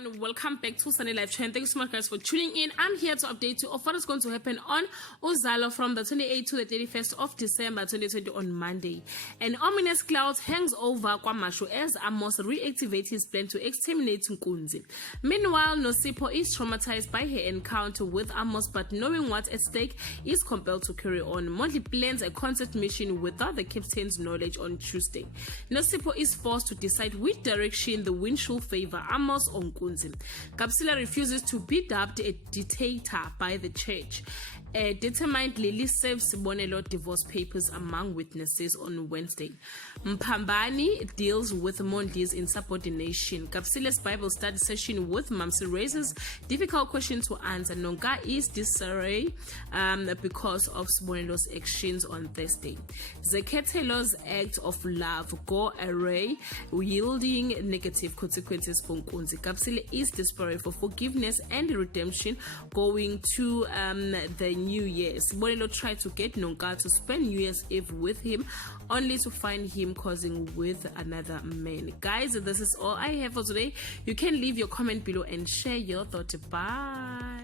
everyone, welcome back to Sunday Live Channel. Thank you so much guys for tuning in. I'm here to update you of what is going to happen on Uzalo from the 28th to the 31st of December 2020 on Monday. An ominous cloud hangs over KwaMashu as Amos reactivates his plan to exterminate Nkunzi. Meanwhile, Nosipho is traumatized by her encounter with Amos, but knowing what's at stake is compelled to carry on. Mondli plans a concert mission without the captain's knowledge on Tuesday. Nosipho is forced to decide which direction the wind should favor, Amos or Nkunzi. Kapsila refuses to be dubbed a dictator by the church. A determined Lily serves Sibonelo divorce papers among witnesses on Wednesday. Mpambani deals with Mondli's insubordination. Kapsila's Bible study session with Mamsi raises difficult questions to answer. Nonga is disarray because of Sibonelo's actions on Thursday. Zeketelo's act of love go array, yielding negative consequences for Nkunzi. Kapsila is desperate for forgiveness and redemption going to the New Year. Sibonelo tried to get Nonga to spend New Year's Eve with him, only to find him causing with another man. Guys, this is all I have for today. You can leave your comment below and share your thoughts. Bye.